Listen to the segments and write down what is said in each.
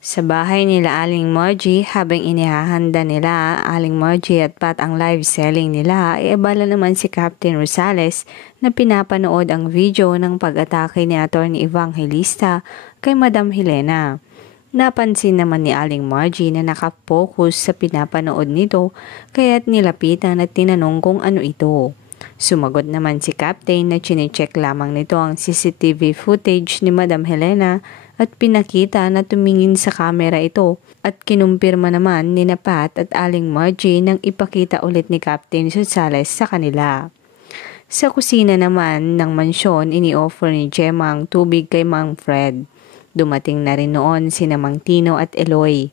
Sa bahay nila Aling Margie, habang inihahanda nila Aling Margie at Pat ang live selling nila, iabala naman si Captain Rosales na pinapanood ang video ng pag-atake ni Atty. Evangelista kay Madam Helena. Napansin naman ni Aling Margie na nakapokus sa pinapanood nito kaya't nilapitan at tinanong kung ano ito. Sumagot naman si Captain na chinecheck lamang nito ang CCTV footage ni Madam Helena at pinakita na tumingin sa kamera ito at kinumpirma naman ni Pat at Aling Margie nang ipakita ulit ni Captain Rosales sa kanila. Sa kusina naman ng mansyon, ini-offer ni Gemma ang tubig kay Mang Fred. Dumating na rin noon sina Mang Tino at Eloy.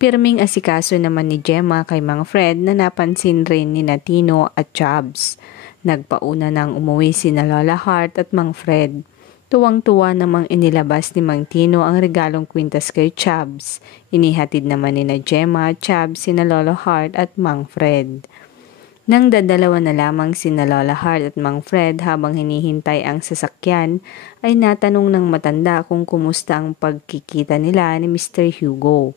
Pirming asikaso naman ni Gemma kay Mang Fred na napansin rin ni Tino at Chubbs. Nagpauna nang umuwi sina Lola Hart at Mang Fred. Tuwang-tuwa namang inilabas ni Mang Tino ang regalong kwintas kay Chubbs. Inihatid naman ni Gemma, Chubbs, sina Lola Hart at Mang Fred. Nang dadalawa na lamang sina Lola Hart at Mang Fred habang hinihintay ang sasakyan, ay natanong ng matanda kung kumusta ang pagkikita nila ni Mr. Hugo.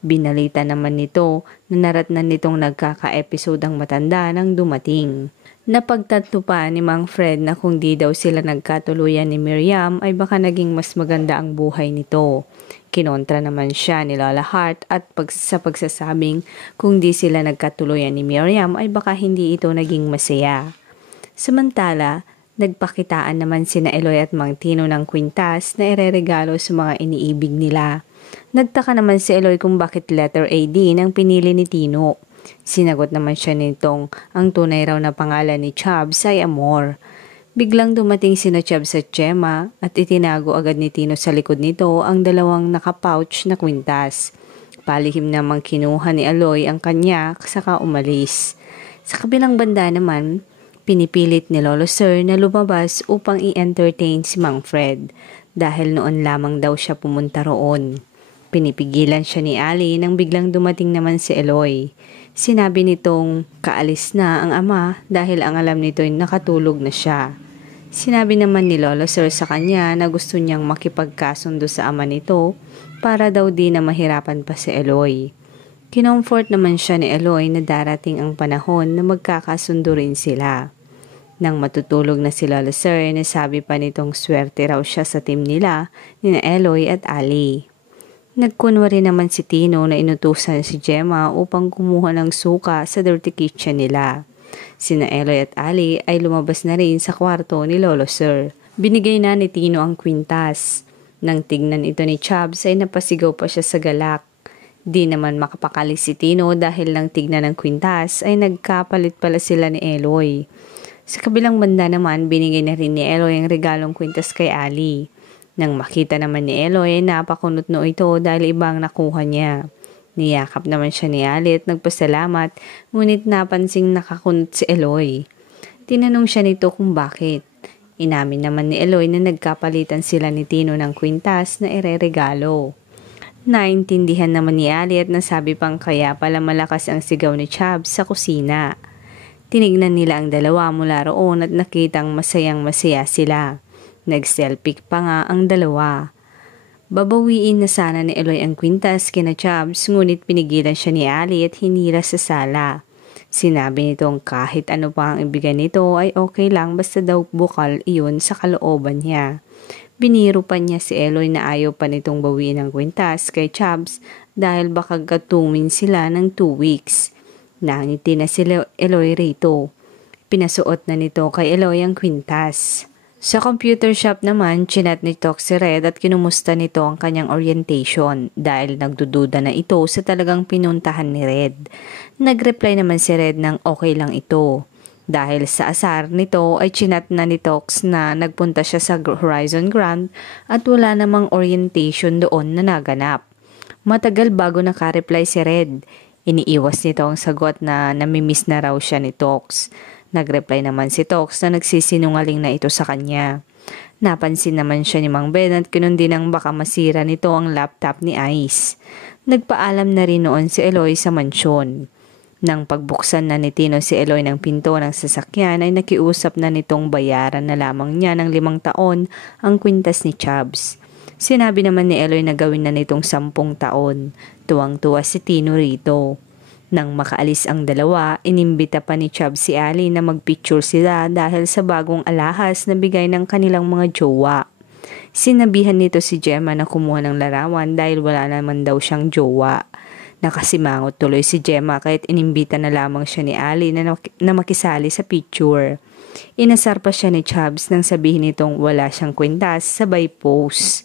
Binalita naman nito na naratnan nitong nagkaka-episode ang matanda nang dumating. Napagtatlo pa ni Mang Fred na kung di daw sila nagkatuluyan ni Miriam ay baka naging mas maganda ang buhay nito. Kinontra naman siya ni Lola Hart at sa pagsasabing kung di sila nagkatuluyan ni Miriam ay baka hindi ito naging masaya. Samantala, nagpakitaan naman sina Eloy at Mang Tino ng kwintas na ireregalo sa mga iniibig nila. Nagtaka naman si Eloy kung bakit letter A din ang pinili ni Tino. Sinagot naman siya nitong ang tunay raw na pangalan ni Chubbs ay Amor. Biglang dumating sina Chubbs at Gemma at itinago agad ni Tino sa likod nito ang dalawang nakapouch na kwintas. Palihim namang kinuha ni Eloy ang kanya saka umalis. Sa kabilang banda naman, pinipilit ni Lolo Sir na lumabas upang i-entertain si Mang Fred dahil noon lamang daw siya pumunta roon. Pinipigilan siya ni Ali nang biglang dumating naman si Eloy. Sinabi nitong kaalis na ang ama dahil ang alam nito ay nakatulog na siya. Sinabi naman ni Lolo Sir sa kanya na gusto niyang makipagkasundo sa ama nito para daw di na mahirapan pa si Eloy. Kinomfort naman siya ni Eloy na darating ang panahon na magkakasundo rin sila. Nang matutulog na si Lolo Sir, nasabi pa nitong swerte raw siya sa team nila ni Eloy at Ali. Nagkunwari naman si Tino na inutusan si Gemma upang kumuha ng suka sa dirty kitchen nila. Sina Eloy at Ali ay lumabas na rin sa kwarto ni Lolo Sir. Binigay na ni Tino ang kwintas. Nang tignan ito ni Chubbs ay napasigaw pa siya sa galak. Di naman makapakali si Tino dahil lang tignan ng kwintas ay nagkapalit pala sila ni Eloy. Sa kabilang banda naman binigay na rin ni Eloy ang regalong kwintas kay Ali. Nang makita naman ni Eloy, napakunot no ito dahil ibang nakuha niya. Niyakap naman siya ni Ali at nagpasalamat, ngunit napansing nakakunot si Eloy. Tinanong siya nito kung bakit. Inamin naman ni Eloy na nagkapalitan sila ni Tino ng kwintas na ireregalo. Naintindihan naman ni Ali at nasabi pang kaya pala malakas ang sigaw ni Chubbs sa kusina. Tinignan nila ang dalawa mula roon at nakitang masayang-masaya sila. Nag-selfie pa nga ang dalawa. Babawiin na sana ni Eloy ang kwintas kina Chubbs ngunit pinigilan siya ni Ali at hinila sa sala. Sinabi nitong kahit ano pa ang ibigay nito ay okay lang basta daw bukal iyon sa kalooban niya. Biniro pa niya si Eloy na ayaw pa nitong bawiin ang kwintas kay Chubbs dahil baka gatumin sila ng 2 weeks. Nangiti na si Eloy rito. Pinasuot na nito kay Eloy ang kwintas. Sa computer shop naman, chinat ni Tok si Red at kinumusta nito ang kanyang orientation dahil nagdududa na ito sa talagang pinuntahan ni Red. Nag-reply naman si Red ng okay lang ito. Dahil sa asar nito ay chinat na ni Tox na nagpunta siya sa Horizon Grand at wala namang orientation doon na naganap. Matagal bago nakareply si Red. Iniiwas nito ang sagot na namimiss na raw siya ni Tox. Nag-reply naman si Tox na nagsisinungaling na ito sa kanya. Napansin naman siya ni Mang Ben at kinundi nang baka masira nito ang laptop ni Ice. Nagpaalam na rin noon si Eloy sa mansyon. Nang pagbuksan na ni Tino si Eloy ng pinto ng sasakyan ay nakiusap na nitong bayaran na lamang niya ng 5 taon ang kwintas ni Chubbs. Sinabi naman ni Eloy na gawin na nitong 10 taon. Tuwang-tuwa si Tino rito. Nang makaalis ang dalawa, inimbita pa ni Chubb si Ali na magpicture sila dahil sa bagong alahas na bigay ng kanilang mga jowa. Sinabihan nito si Gemma na kumuha ng larawan dahil wala naman daw siyang jowa. Nakasimangot tuloy si Gemma kahit inimbita na lamang siya ni Ali na makisali sa picture. Inasar pa siya ni Chubbs nang sabihin nitong wala siyang kwintas sabay post.